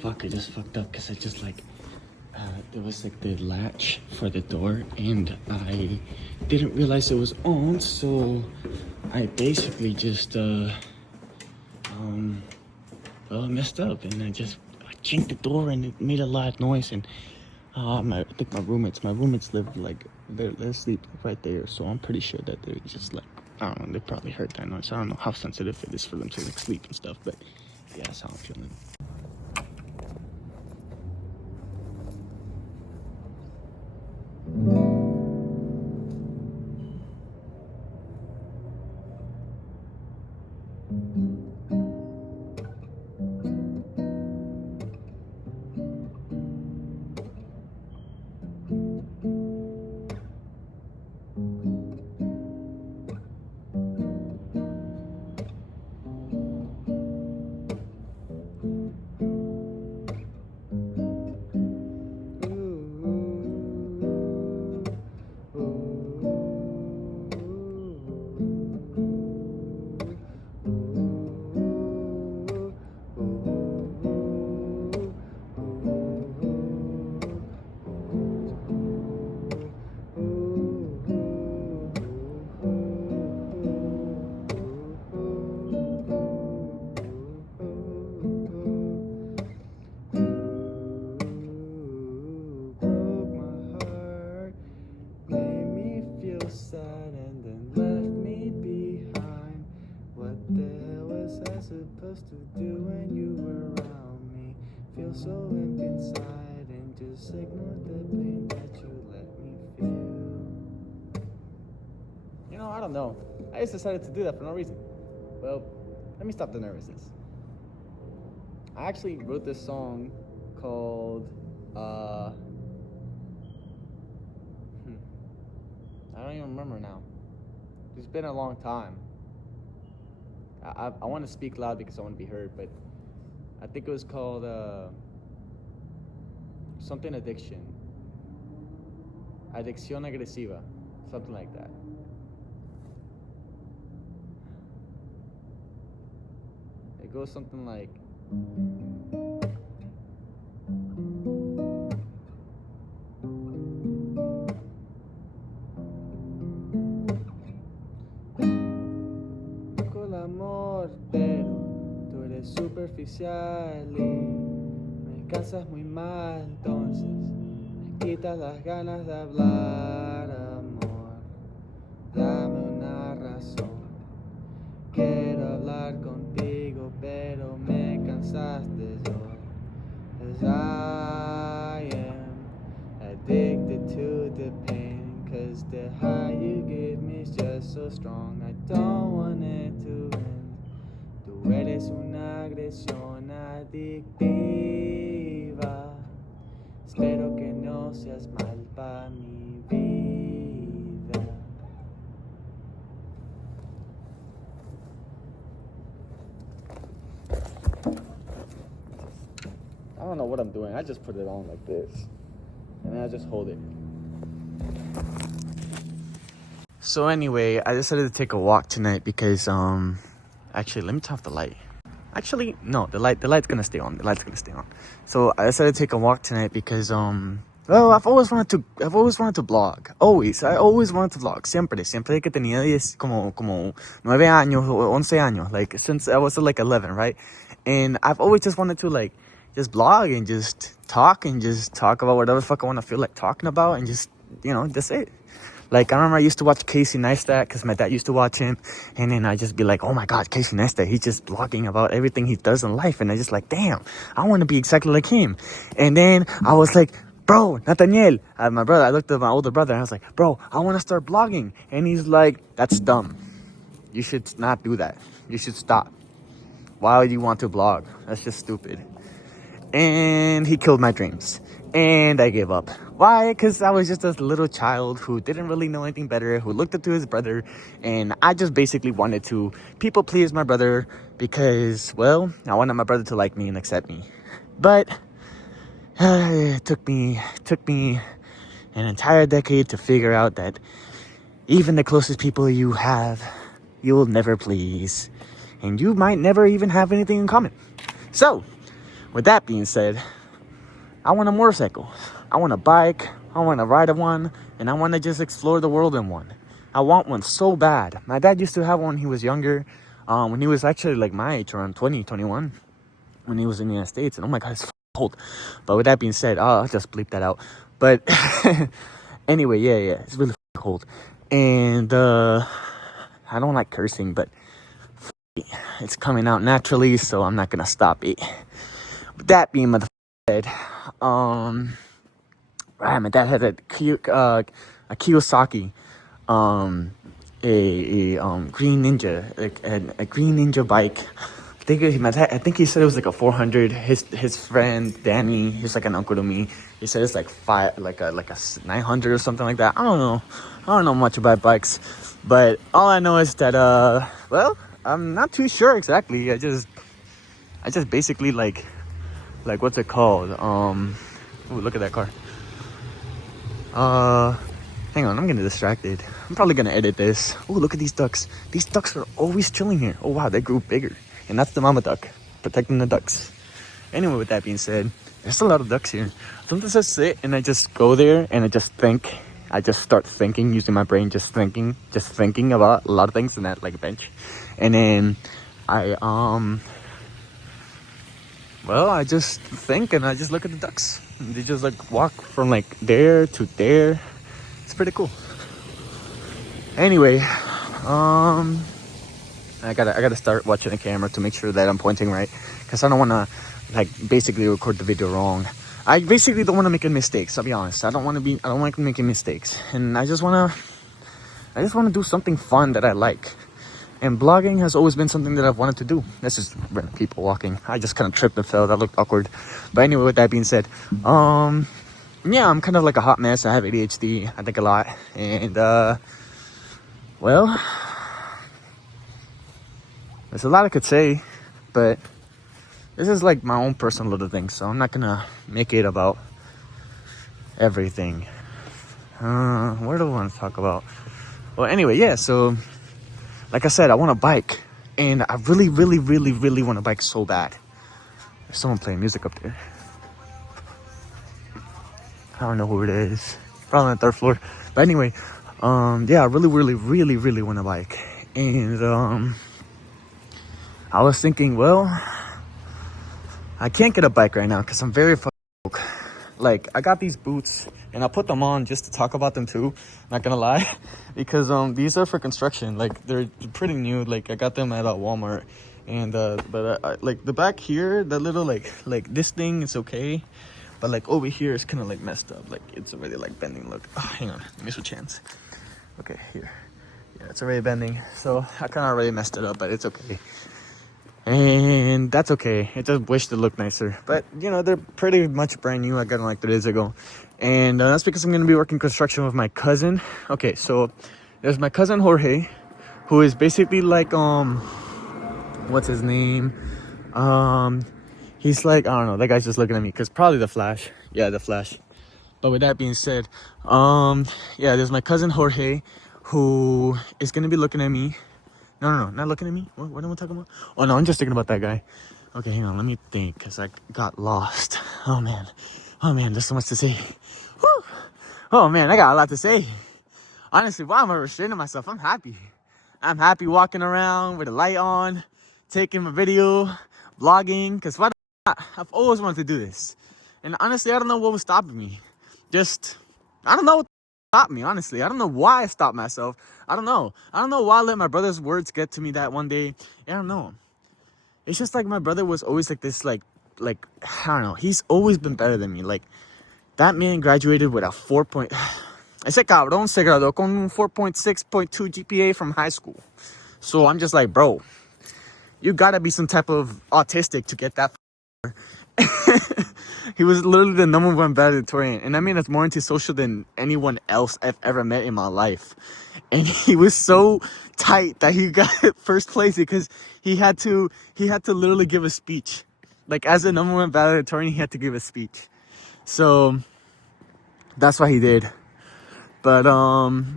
fuck, I just fucked up because I just like, there was like the latch for the door and I didn't realize it was on, so I basically just, well, I messed up and I chinked the door and it made a lot of noise and I think my roommates live like, they sleep right there, so I'm pretty sure that they're just like, I don't know, they probably heard that noise. I don't know how sensitive it is for them to like sleep and stuff, but yeah, that's how I'm feeling. Supposed to do when you were around me? Feel so empty inside and just ignore the pain that you let me feel. You know, I don't know. I just decided to do that for no reason. Well, let me stop the nervousness. I actually wrote this song called, I don't even remember now. It's been a long time. I want to speak loud because I want to be heard, but I think it was called something addiction. Adicción agresiva, something like that. It goes something like, amor, pero tú eres superficial y me cansas muy mal, entonces me quitas las ganas de hablar, amor. Dame una razón. Quiero hablar contigo, pero me cansaste yo. 'Cause I am addicted to the pain, 'cause the high you give me is just so strong. I don't want it to end. Tú eres una agresión adictiva. Espero que no seas mal para mi vida. I don't know what I'm doing. I just put it on like this. And then I just hold it. So anyway, I decided to take a walk tonight because, actually, let me turn off the light. Actually, no, the light's gonna stay on. The light's gonna stay on. So I decided to take a walk tonight because, well, I've always wanted to vlog. I always wanted to vlog. Siempre que tenía como 9 años o 11 años. Like, since I was like 11, right? And I've always just wanted to, like, just vlog and just talk about whatever the fuck I want to feel like talking about and just, you know, that's it. Like, I remember I used to watch Casey Neistat because my dad used to watch him. And then I just be like, oh my God, Casey Neistat, he's just vlogging about everything he does in life. And I just like, damn, I want to be exactly like him. And then I was like, bro, Nathaniel, my brother, I looked at my older brother and I was like, bro, I want to start vlogging. And he's like, that's dumb. You should not do that. You should stop. Why would you want to vlog? That's just stupid. And he killed my dreams. And I gave up. Why? Because I was just a little child who didn't really know anything better, who looked up to his brother, and I just basically wanted to people please my brother because, well, I wanted my brother to like me and accept me. But it took me an entire decade to figure out that even the closest people you have, you'll never please. And you might never even have anything in common. So, with that being said, I want a motorcycle. I want a bike. I want to ride one. And I want to just explore the world in one. I want one so bad. My dad used to have one when he was younger. When he was actually like my age, around 20, 21. When he was in the United States. And oh my God, it's cold. But with that being said, I'll just bleep that out. But anyway, yeah. It's really cold. And I don't like cursing, but it's coming out naturally. So I'm not going to stop it. But that being said, my dad had a Kiyosaki, green ninja, like a green ninja bike. I think he said it was like a 400. His friend Danny, he's like an uncle to me. He said it's like a 900 or something like that. I don't know much about bikes, but all I know is that well, I'm not too sure exactly. I just basically like what's it called? Ooh, look at that car. Hang on, I'm getting distracted. I'm probably gonna edit this. Oh, look at these ducks. These ducks are always chilling here. Oh wow, they grew bigger. And that's the mama duck, protecting the ducks. Anyway, with that being said, there's a lot of ducks here. Sometimes I sit and I just go there and I just think. I just start thinking, using my brain, just thinking about a lot of things in that like bench. And then I just think and I just look at the ducks. They just like walk from like there to there. It's pretty cool. Anyway, I gotta start watching the camera to make sure that I'm pointing right, because I don't want to like basically record the video wrong. I basically don't want to make any mistakes. I'll be honest. I don't like making mistakes, and I just want to do something fun that I like. And blogging has always been something that I've wanted to do. This is random people walking. I just kind of tripped and fell. That looked awkward. But anyway, with that being said, yeah, I'm kind of like a hot mess. I have ADHD. I think a lot. And, well, there's a lot I could say. But this is like my own personal little thing. So I'm not going to make it about everything. What do I want to talk about? Well, anyway, yeah, so like I said, I want a bike, and I really, really, really, really want a bike so bad. There's someone playing music up there. I don't know who it is. Probably on the 3rd floor. But anyway, yeah, I really, really, really, really want a bike. And I was thinking, well, I can't get a bike right now because I'm very broke. Like, I got these boots, and I put them on just to talk about them too, not gonna lie, because these are for construction. Like, they're pretty new. Like, I got them at Walmart, and but like the back here, the little like this thing is okay, but like over here it's kind of like messed up. Like, it's already like bending. Look, oh, hang on, let me switch hands. Okay, here, yeah, it's already bending, so I kind of already messed it up, but it's okay. And that's okay. I just wish they looked nicer. But, you know, they're pretty much brand new. I got them like 3 days ago. And that's because I'm going to be working construction with my cousin. Okay, so there's my cousin Jorge, who is basically like, what's his name? He's like, I don't know. That guy's just looking at me because probably the Flash. Yeah, the Flash. But with that being said, yeah, there's my cousin Jorge, who is going to be looking at me. No, not looking at me. What am I talking about? Oh, no, I'm just thinking about that guy. Okay, hang on. Let me think, because I got lost. Oh, man. There's so much to say. Whew. Oh, man, I got a lot to say. Honestly, why am I restraining myself? I'm happy. I'm happy walking around with a light on, taking my video, vlogging, because why not? I've always wanted to do this. And honestly, I don't know what was stopping me. I don't know what stopped me, honestly. I don't know why I stopped myself. I don't know why I let my brother's words get to me that one day. I don't know. It's just like my brother was always like this, like I don't know. He's always been better than me. Like, that man graduated with a 4. Ese cabrón se graduó con un 4.6.2 GPA from high school. So I'm just like, bro, you gotta be some type of autistic to get that. He was literally the #1 valedictorian, and I mean, that's more antisocial than anyone else I've ever met in my life. And he was so tight that he got first place because he had to literally give a speech. Like, as the #1 valedictorian, he had to give a speech. So that's what he did. But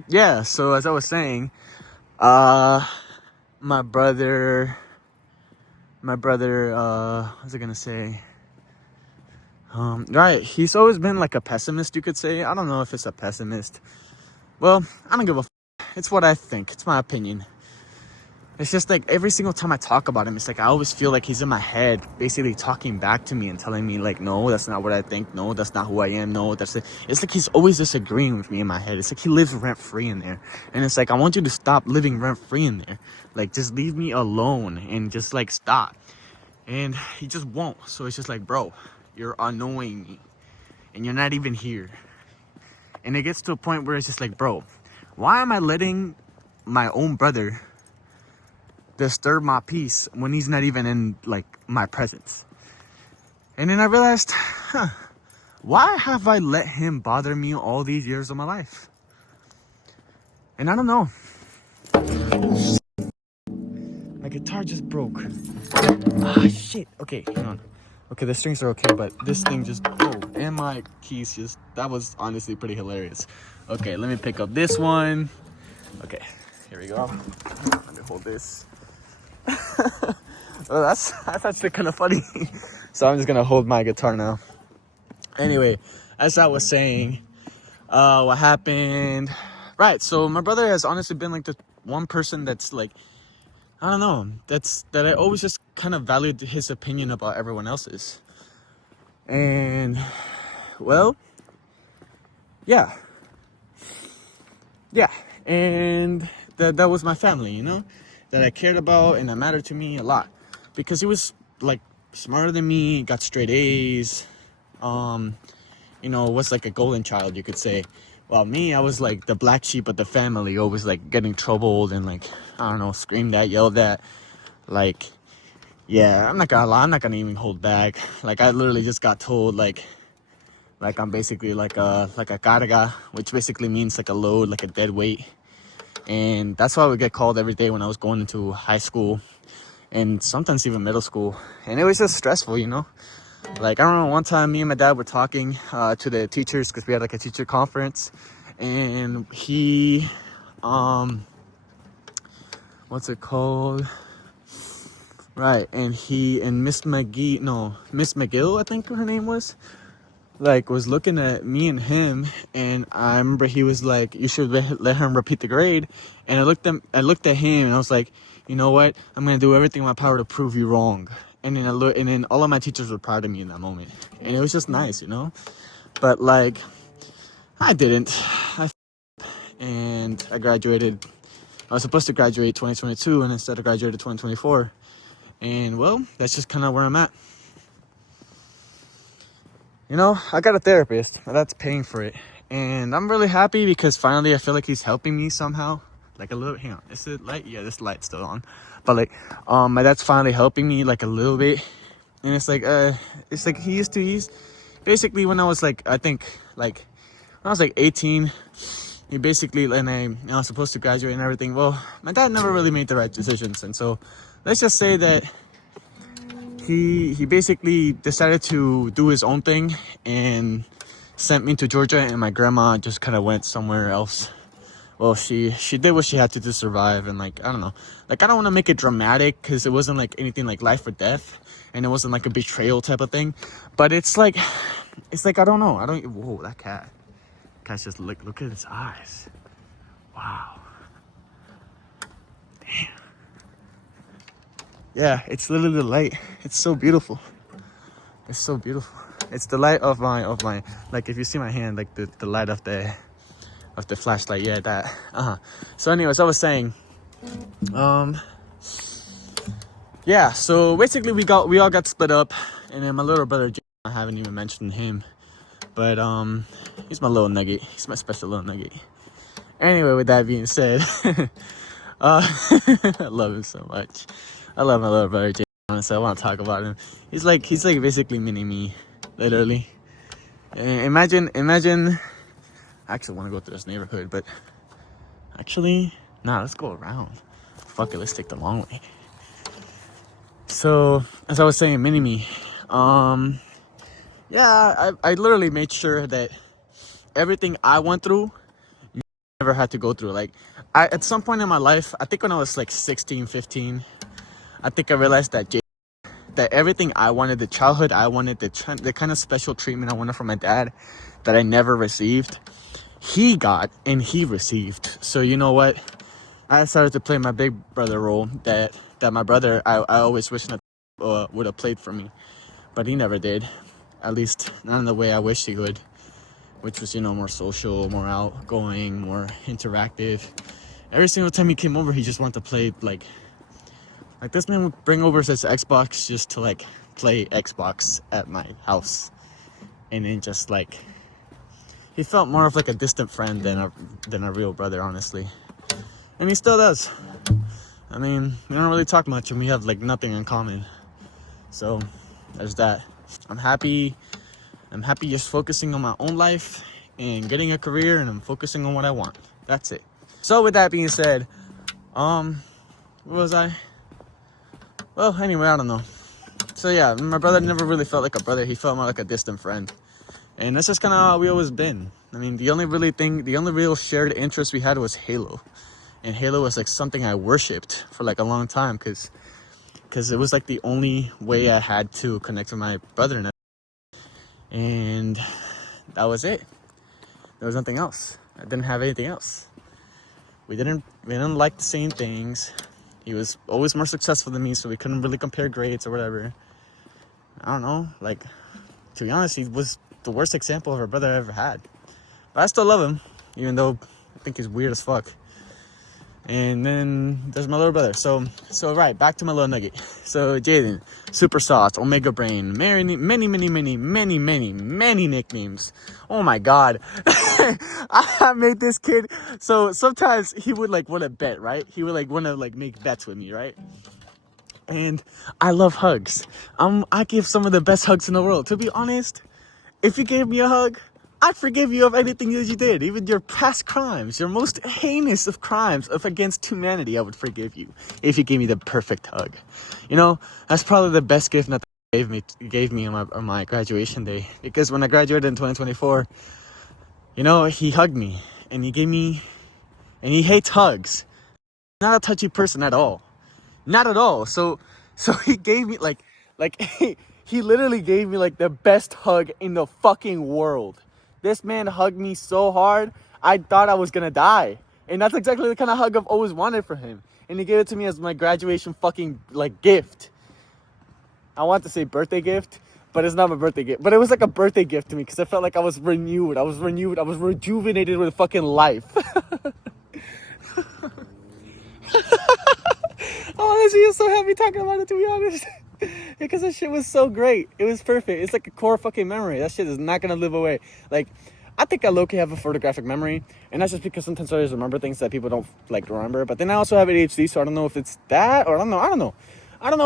yeah. So as I was saying, my brother. What was I gonna say? Right, he's always been like a pessimist, you could say. I don't know if it's a pessimist. Well, I don't give a it's what I think. It's my opinion. It's just like every single time I talk about him, it's like I always feel like he's in my head, basically talking back to me and telling me like, no, that's not what I think. No, that's not who I am. No, that's it. It's like he's always disagreeing with me in my head. It's like he lives rent free in there, and it's like I want you to stop living rent free in there. Like just leave me alone and just like stop. And he just won't. So it's just like, bro, you're annoying me, and you're not even here. And it gets to a point where it's just like, bro, why am I letting my own brother disturb my peace when he's not even in like my presence? And then I realized, why have I let him bother me all these years of my life? And I don't know. My guitar just broke. Ah, shit. Okay, hang on. Okay, the strings are okay, but this thing just broke. And my keys just, that was honestly pretty hilarious. Okay, let me pick up this one. Okay, here we go. Let me hold this. Oh, that's actually kind of funny. So I'm just gonna hold my guitar now. Anyway, as I was saying, what happened? Right, so my brother has honestly been like the one person that's like, I don't know, that I always just kind of valued his opinion about everyone else's. And well, yeah, and that was my family, you know, that I cared about and that mattered to me a lot, because he was like smarter than me, got straight A's, you know, was like a golden child, you could say. While me, I was like the black sheep of the family, always like getting troubled and like, I don't know, screamed at, yelled at. Like, yeah, I'm not gonna lie, I'm not gonna even hold back. Like, I literally just got told like I'm basically like a carga, which basically means like a load, like a dead weight. And that's what I would get called every day when I was going into high school and sometimes even middle school. And it was just stressful, you know. Like, I remember one time me and my dad were talking to the teachers, because we had like a teacher conference, and he what's it called, right, and he and Miss McGill, I think her name was, like, was looking at me and him, and I remember he was like, you should let him repeat the grade. And I looked at him and I was like, you know what, I'm gonna do everything in my power to prove you wrong. And then and then all of my teachers were proud of me in that moment, and it was just nice, you know. But like, I didn't. And I graduated. I was supposed to graduate 2022, and instead I graduated 2024. And well, that's just kind of where I'm at. You know, I got a therapist, and that's paying for it. And I'm really happy because finally I feel like he's helping me somehow. Like a little, hang on, is it light? Yeah, this light's still on. But like, my dad's finally helping me like a little bit. And it's like he's basically, when I was like, I think like, when I was like 18, he basically, and I was supposed to graduate and everything. Well, my dad never really made the right decisions. And so let's just say that he basically decided to do his own thing and sent me to Georgia, and my grandma just kind of went somewhere else. Well, she did what she had to survive. And like, I don't know, like, I don't want to make it dramatic because it wasn't like anything like life or death, and it wasn't like a betrayal type of thing. But it's like I don't know, whoa, that cat's just look at his eyes. Wow. Damn. Yeah, it's literally the light. It's so beautiful. It's so beautiful. It's the light of my like, if you see my hand, like the light of the flashlight. Yeah, that. So anyways, I was saying, yeah, so basically we all got split up, and then my little brother, I haven't even mentioned him, but he's my little nugget. He's my special little nugget. Anyway, with that being said, I love him so much. I love my little brother, Jay. So I want to talk about him. He's like basically mini me, literally. Imagine. I actually want to go through this neighborhood, but actually, nah, let's go around. Fuck it, let's take the long way. So, as I was saying, mini me. Yeah, I literally made sure that everything I went through, you never had to go through. Like, at some point in my life, I think when I was like 16, 15, I think I realized that that everything I wanted, the childhood I wanted, the kind of special treatment I wanted from my dad that I never received, he got and he received. So you know what? I started to play my big brother role that my brother, I always wish that would have played for me, but he never did. At least not in the way I wish he would, which was, you know, more social, more outgoing, more interactive. Every single time he came over, he just wanted to play, like this man would bring over his Xbox just to, like, play Xbox at my house. And then just, like, he felt more of, like, a distant friend than a real brother, honestly. And he still does. I mean, we don't really talk much, and we have, like, nothing in common. So, there's that. I'm happy just focusing on my own life and getting a career, and I'm focusing on what I want. That's it. So with that being said, what was I? Well, anyway, I don't know. So yeah, my brother never really felt like a brother. He felt more like a distant friend. And that's just kind of how we always been. I mean, the only real shared interest we had was Halo. And Halo was like something I worshipped for like a long time because it was like the only way I had to connect with my brother. And that was it. There was nothing else. I didn't have anything else. We didn't like the same things. He was always more successful than me, so we couldn't really compare grades or whatever. I don't know. Like, to be honest, he was the worst example of a brother I ever had. But I still love him, even though I think he's weird as fuck. And then there's my little brother. So right, back to my little nugget. So Jaden, Super Sauce, Omega Brain, many nicknames. Oh my god. I made this kid. So sometimes he would like want to bet, right? He would like want to like make bets with me, right? And I love hugs. I give some of the best hugs in the world. To be honest, if you gave me a hug, I'd forgive you of anything that you did, even your past crimes, your most heinous of crimes against humanity. I would forgive you if you gave me the perfect hug. You know, that's probably the best gift that gave me on my graduation day, because when I graduated in 2024, you know, he hugged me and he hates hugs. Not a touchy person at all, not at all. So he gave me like he literally gave me like the best hug in the fucking world. This man hugged me so hard, I thought I was gonna die. And that's exactly the kind of hug I've always wanted from him. And he gave it to me as my graduation fucking, like, gift. I want to say birthday gift, but it's not my birthday gift. But it was like a birthday gift to me, because I felt like I was renewed. I was rejuvenated with fucking life. Honestly, I'm so happy talking about it, to be honest. Because that shit was so great. It was perfect. It's like a core fucking memory. That shit is not gonna live away. Like, I think I low-key have a photographic memory, and that's just because sometimes I just remember things that people don't like remember. But then I also have ADHD, so I don't know if it's that, or I don't know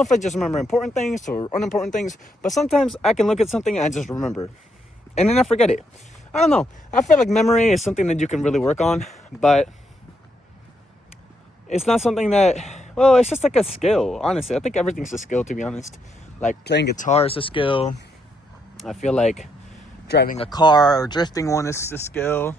if I just remember important things or unimportant things. But sometimes I can look at something and I just remember, and then I forget it. I don't know. I feel like memory is something that you can really work on, but it's not something that, well, it's just like a skill, honestly. I think everything's a skill, to be honest. Like, playing guitar is a skill. I feel like driving a car or drifting one is a skill.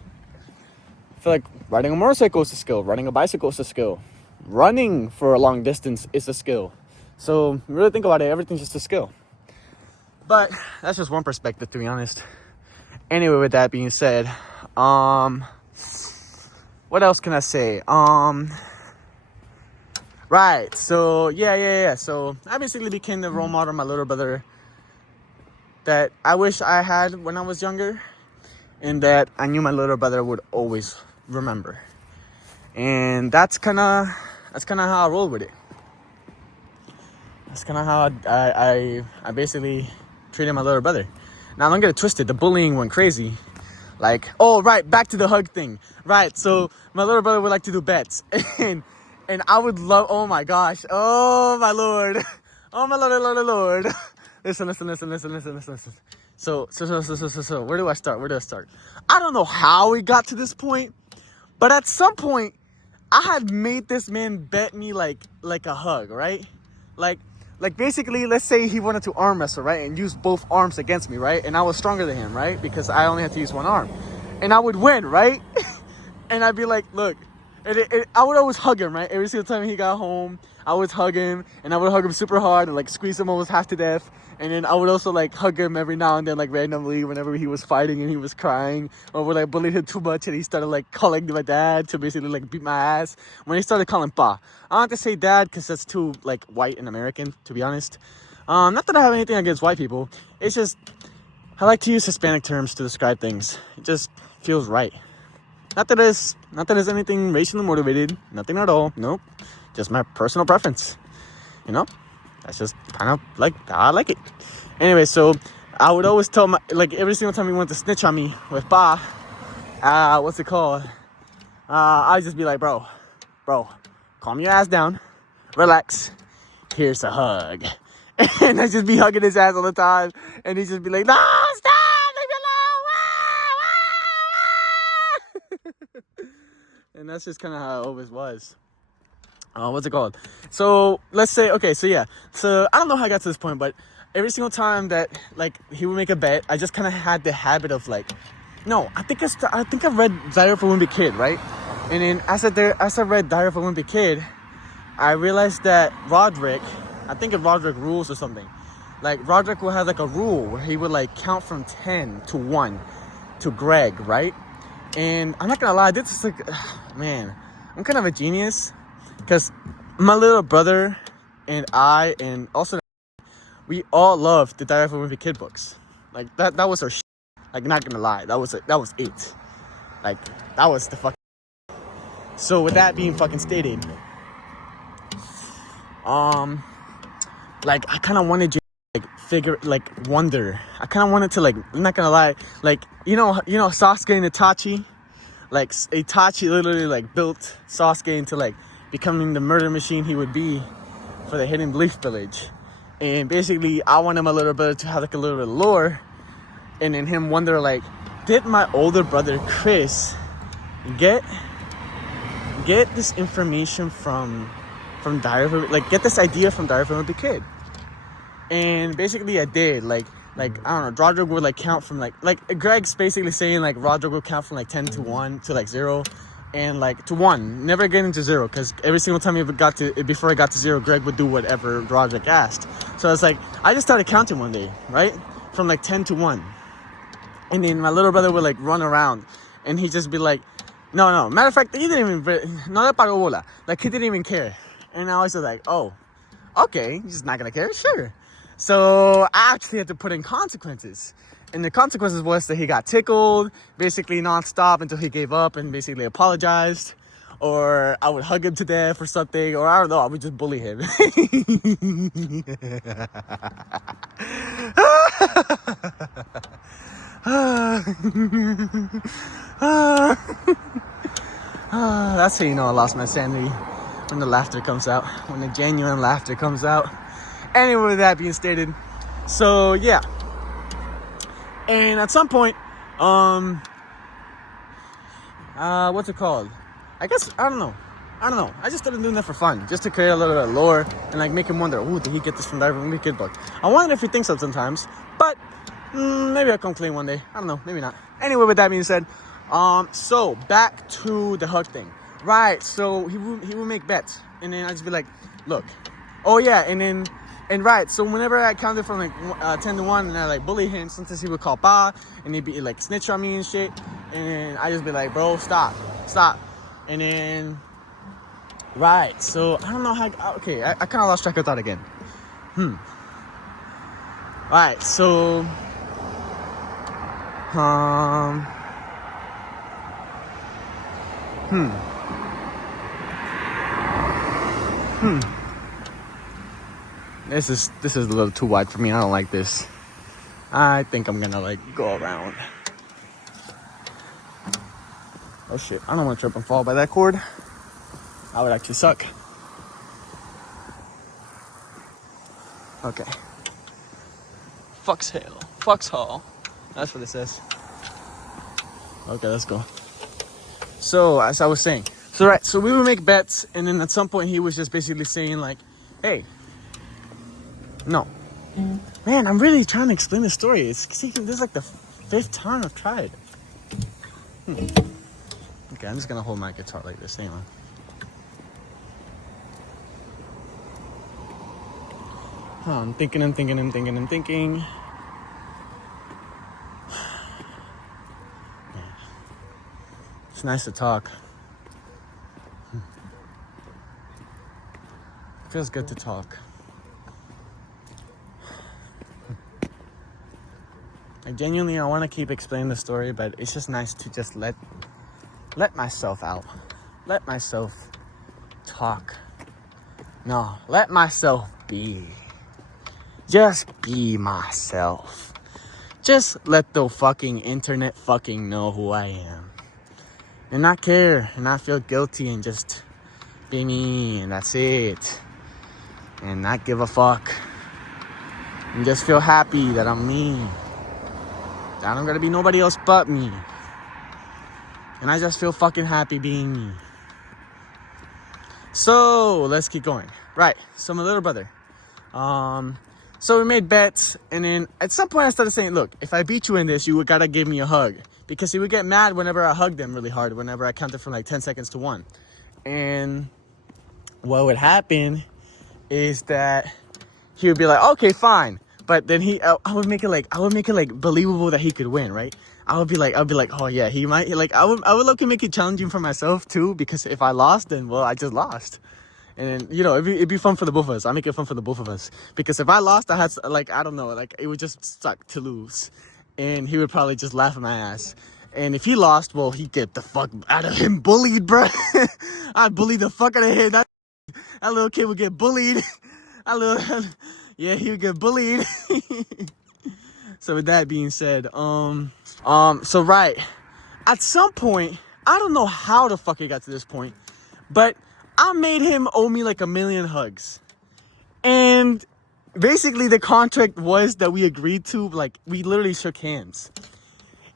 I feel like riding a motorcycle is a skill. Riding a bicycle is a skill. Running for a long distance is a skill. So, really think about it, everything's just a skill. But that's just one perspective, to be honest. Anyway, with that being said, what else can I say? Right, so yeah. So I basically became the role model of my little brother that I wish I had when I was younger, and that I knew my little brother would always remember. And that's kind of how I roll with it. That's kind of how I basically treated my little brother. Now, don't get it twisted. The bullying went crazy. Like, oh, right, back to the hug thing. Right, so my little brother would like to do bets. And I would love, oh my gosh, oh my lord, oh my lord. Listen. So, where do I start? I don't know how we got to this point, but at some point, I had made this man bet me like a hug, right? Like basically, let's say he wanted to arm wrestle, right? And use both arms against me, right? And I was stronger than him, right? Because I only had to use one arm. And I would win, right? And I'd be like, look. I would always hug him, right? Every single time he got home, I would hug him, and I would hug him super hard and like squeeze him almost half to death. And then I would also like hug him every now and then, like randomly, whenever he was fighting and he was crying, or when I bullied him too much and he started like calling my dad to basically like beat my ass. When he started calling pa, I don't have to say dad because that's too like white and American, to be honest. Not that I have anything against white people. It's just I like to use Hispanic terms to describe things. It just feels right. Not that there's anything racially motivated. Nothing at all. Nope. Just my personal preference. You know? That's just kind of like how I like it. Anyway, so I would always tell my, like every single time he wanted to snitch on me with pa, what's it called? I'd just be like, bro, calm your ass down. Relax. Here's a hug. And I'd just be hugging his ass all the time. And he'd just be like, no, stop, leave me alone. And that's just kind of how it always was. What's it called? So let's say, okay, so yeah. So I don't know how I got to this point, but every single time that like he would make a bet, I just kind of had the habit of like, no, I think I read Diary of a Wimpy Kid, right? And then as I read Diary of a Wimpy Kid, I realized that Roderick, I think of Roderick rules or something. Like Roderick would have like a rule where he would like count from 10 to 1 to Greg, right? And I'm not gonna lie, this is like, man, I'm kind of a genius. Because my little brother and I, and also we all loved the Diary of a Wimpy Kid books. Like that was our shit. Like, not gonna lie, that was it. Like that was the fucking. So with that being fucking stated, like I kind of wanted to wonder. I kind of wanted to like, I'm not gonna lie, like you know Sasuke and Itachi. Like Itachi literally like built Sasuke into like becoming the murder machine he would be for the Hidden Leaf Village. And basically I wanted my little brother to have like a little bit of lore, and then him wonder like, did my older brother Chris get this information from Diary of a, like get this idea from Diary of a Wimpy Kid? And basically I did. Like I don't know, Roderick would like count from like Greg's basically saying like Roderick would count from like 10 to 1 to like 0 and like to 1, never getting to 0, because every single time before I got to 0, Greg would do whatever Roderick asked. So it's like I just started counting one day, right, from like 10 to 1, and then my little brother would like run around and he'd just be like, no, matter of fact, he didn't even, no le pagó bola, like he didn't even care. And I was just like, oh, okay, he's just not gonna care, sure. So I actually had to put in consequences. And the consequences was that he got tickled basically nonstop until he gave up and basically apologized. Or I would hug him to death or something. Or I don't know, I would just bully him. That's how you know I lost my sanity. When the laughter comes out. When the genuine laughter comes out. Anyway, with that being stated, so yeah. And at some point, what's it called? I guess, I don't know. I just started doing that for fun, just to create a little bit of lore and like make him wonder, ooh, did he get this from Diary of a Wimpy Kid book? I wonder if he thinks so sometimes, but maybe I'll come clean one day. I don't know, maybe not. Anyway, with that being said, so back to the hug thing. Right, so he would make bets, and then I'd just be like, look, oh yeah, and right, so whenever I counted from like 10 to 1 and I like bully him, sometimes he would call pa and he'd be like snitch on me and shit. And I just be like, bro, stop. And then, right, so I don't know how, okay, I kind of lost track of thought again. Right, so, This is a little too wide for me. I don't like this. I think I'm gonna like go around. Oh shit, I don't want to trip and fall by that cord. That would actually suck. Okay. Foxhole. That's what it says. Okay, let's go. So, as I was saying. So we would make bets, and then at some point he was just basically saying like, hey, no. Man, I'm really trying to explain the story. This is like the 5th time I've tried. Okay, I'm just gonna hold my guitar like this. Hang on. I'm thinking. It's nice to talk. Feels good to talk. I genuinely, I want to keep explaining the story, but it's just nice to just let myself out. Let myself talk. No, let myself be. Just be myself. Just let the fucking internet fucking know who I am. And not care, and not feel guilty, and just be me, and that's it. And not give a fuck. And just feel happy that I'm me. That I'm gonna be nobody else but me. And I just feel fucking happy being me. So, let's keep going. Right, so my little brother. So we made bets, and then at some point I started saying, look, if I beat you in this, you gotta give me a hug. Because he would get mad whenever I hugged him really hard, whenever I counted from like 10 seconds to 1. And what would happen is that he would be like, okay, fine. But then I would make it like believable that he could win, right? I would be like, oh yeah, he might, like, I would look and make it challenging for myself too, because if I lost, then, well, I just lost. And, you know, it'd be fun for the both of us. I make it fun for the both of us. Because if I lost, I had, like, I don't know, like, it would just suck to lose. And he would probably just laugh at my ass. And if he lost, well, he'd get the fuck out of him bullied, bro. I'd bully the fuck out of him. That little kid would get bullied. Yeah, he would get bullied. So with that being said, so right, at some point, I don't know how the fuck it got to this point, but I made him owe me like 1,000,000 hugs. And basically the contract was that we agreed to, like, we literally shook hands,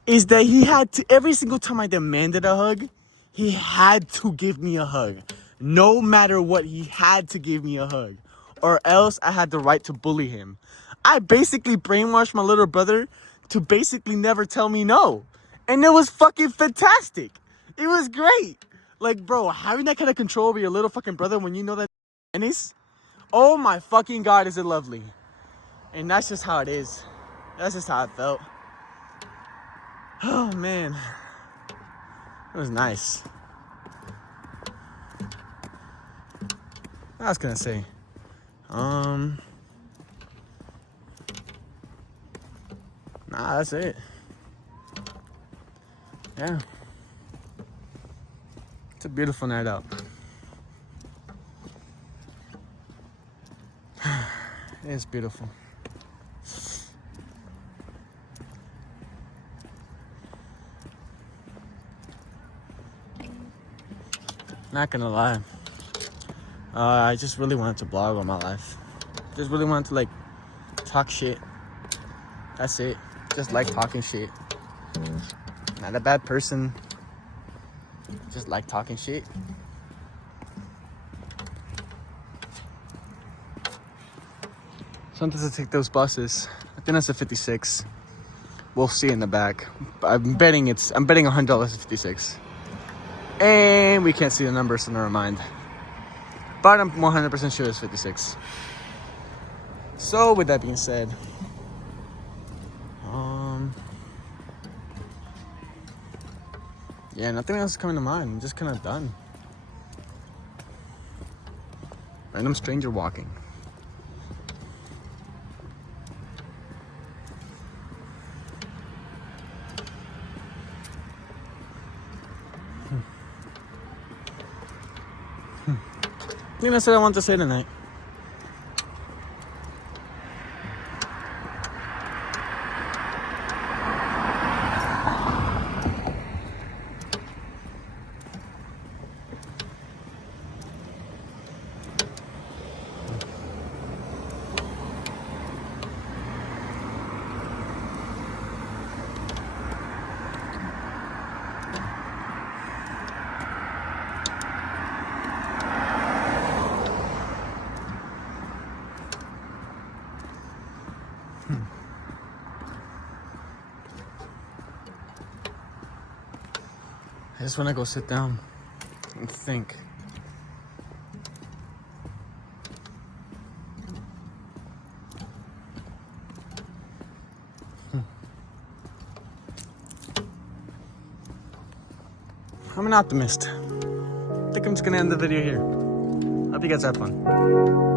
is that he had to, every single time I demanded a hug, he had to give me a hug. No matter what, he had to give me a hug. Or else I had the right to bully him. I basically brainwashed my little brother to basically never tell me no. And it was fucking fantastic. It was great. Like, bro, having that kind of control over your little fucking brother when you know that is, oh my fucking God, is it lovely. And that's just how it is. That's just how it felt. Oh, man. It was nice. I was gonna say, nah, that's it. Yeah. It's a beautiful night out. It's beautiful. Not gonna lie. I just really wanted to blog on my life. Just really wanted to, like, talk shit. That's it. Just like talking shit. Not a bad person. Just like talking shit. Something to take those buses. I think that's a 56. We'll see in the back. I'm betting $100 it's 56. And we can't see the number, so never mind. But I'm 100% sure it's 56. So with that being said, yeah, nothing else is coming to mind. I'm just kind of done. Random stranger walking. I think that's what I want to say tonight. I just want to go sit down and think. I'm an optimist. I think I'm just gonna end the video here. Hope you guys had fun.